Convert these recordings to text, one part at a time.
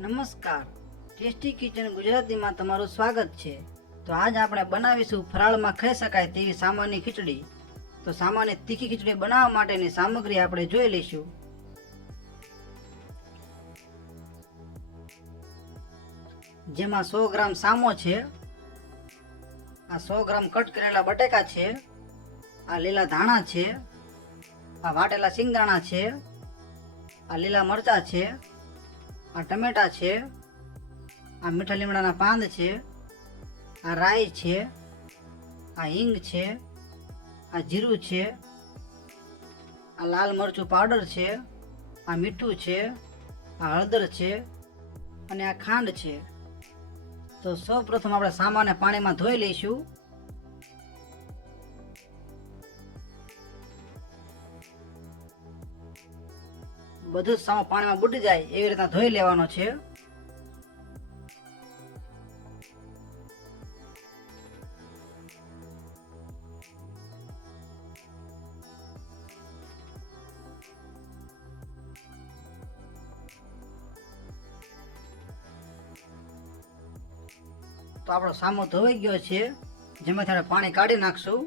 નમસ્કાર, tasty kitchen ગુજરાતીમાં તમારું સ્વાગત છે। તો આજ આપણે બનાવીશું ફરાળમાં ખાઈ શકાય તેવી સામાન્ય ખીચડી। તો સામાન્ય તીખી ખીચડી બનાવવા માટેની સામગ્રી આપણે જોઈ લઈશું। જેમાં 100 ગ્રામ સામો છે, આ 100 ગ્રામ કટ કરેલા બટેકા છે, આ લીલા ધાણા છે, આ વાટેલા સિંગદાણા છે, આ લીલા મરચાં છે, આ ટમેટા છે, આ મીઠા લીમડાના પાંદ છે, આ રાઈ છે, આ હિંગ છે, આ જીરું છે, આ લાલ મરચું પાવડર છે, આ મીઠું છે, આ હળદર છે અને આ ખાંડ છે। તો સૌપ્રથમ આપણે સામાને પાણીમાં ધોઈ લઈશું। બધું જ સામો પાણીમાં બુડી જાય એવી રીતના ધોઈ લેવાનો છે। તો આપણો સામો ધોવાઈ ગયો છે, જેમાંથી આપણે પાણી કાઢી નાખશું।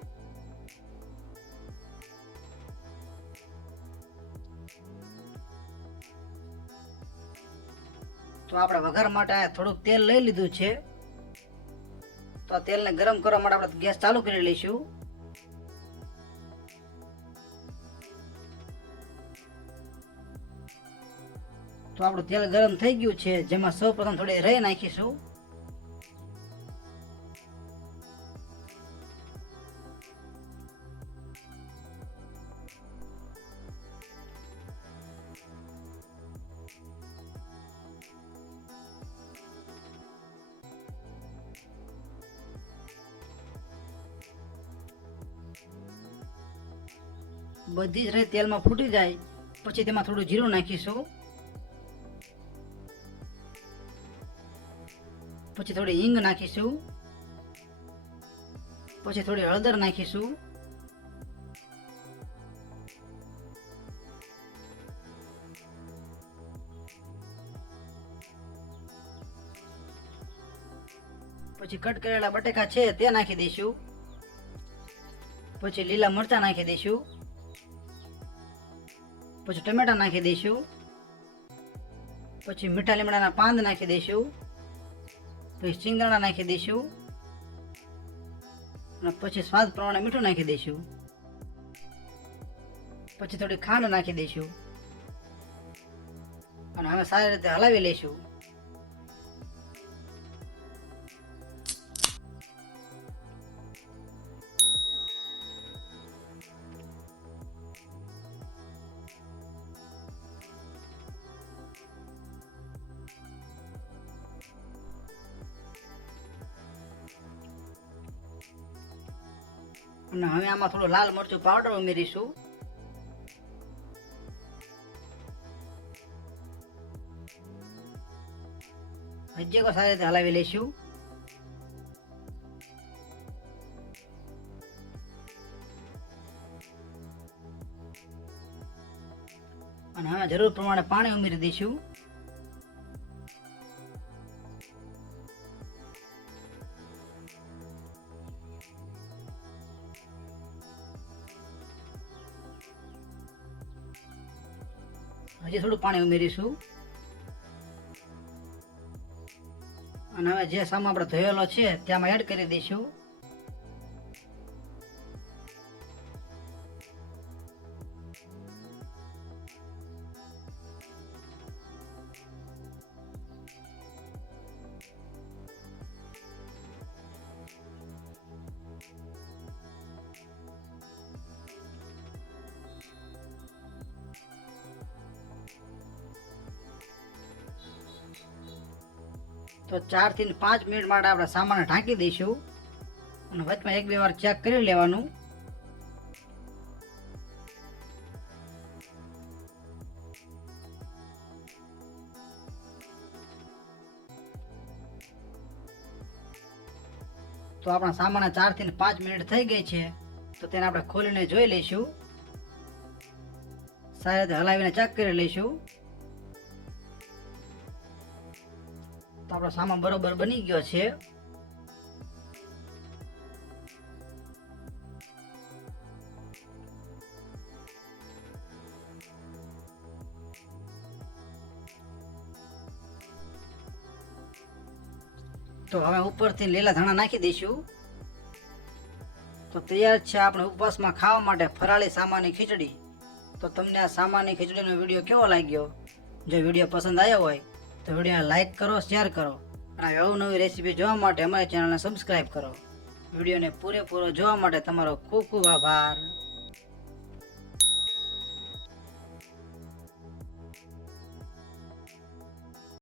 તો આપણે વઘાર માટે થોડુંક તેલ લઈ લીધું છે। તો આ તેલને ગરમ કરવા માટે આપણે ગેસ ચાલુ કરી લઈશું। તો આપણું તેલ ગરમ થઈ ગયું છે, જેમાં સૌપ્રથમ થોડી રાઈ નાખીશું। બધી જ રાઈ તેલમાં ફૂટી જાય પછી તેમાં થોડું જીરું નાખીશું, પછી થોડી હિંગ નાખીશું, પછી થોડી હળદર નાખીશું, પછી કટ કરેલા બટેકા છે તે નાખી દઈશું, પછી લીલા મરચાં નાખી દઈશું, પછી ટમેટા નાખી દઈશું, પછી મીઠા લીમડાના પાંદ નાખી દઈશું, પછી સિંગદાણા નાખી દઈશું અને પછી સ્વાદ પ્રમાણે મીઠું નાખી દઈશું, પછી થોડી ખાંડ નાખી દઈશું અને હવે સારી રીતે હલાવી લઈશું। અને હવે આમાં થોડું લાલ મરચું પાવડર ઉમેરીશું, હજી સારી રીતે હલાવી લઈશું। અને હવે જરૂર પ્રમાણે પાણી ઉમેરી દઈશું। હજી થોડું પાણી ઉમેરીશું અને હવે જે સામો આપણે ધોયેલો છે તેમાં એડ કરી દઈશું। તો 4 થી 5 મિનિટ માટે આપણે સામાને ઢાંકી દઈશું અને વચમાં 1-2 વાર ચેક કરી લેવાનું। તો આપણા સામાને 4 થી 5 મિનિટ થઈ ગઈ છે, તો તેને આપણે ખોલીને જોઈ લઈશું। સારી રીતે હલાવીને ચેક કરી લઈશું। તો આપણો સામો બરોબર બની ગયો છે. તો હવે ઉપરથી લીલા ધાણા નાખી દઈશું. તો તૈયાર છે આપણે ઉપવાસમાં ખાવા માટે ફરાળી સામાની ખીચડી. તો તમને આ સામાની ખીચડીનો વિડીયો કેવો લાગ્યો? જો વિડીયો પસંદ આવ્યો હોય તો વિડીયોને લાઇક કરો, શેર કરો અને અવનવી રેસીપી જોવા માટે અમારી ચેનલને સબસ્ક્રાઈબ કરો. વિડીયોને પૂરેપૂરો જોવા માટે તમારો ખૂબ ખૂબ આભાર.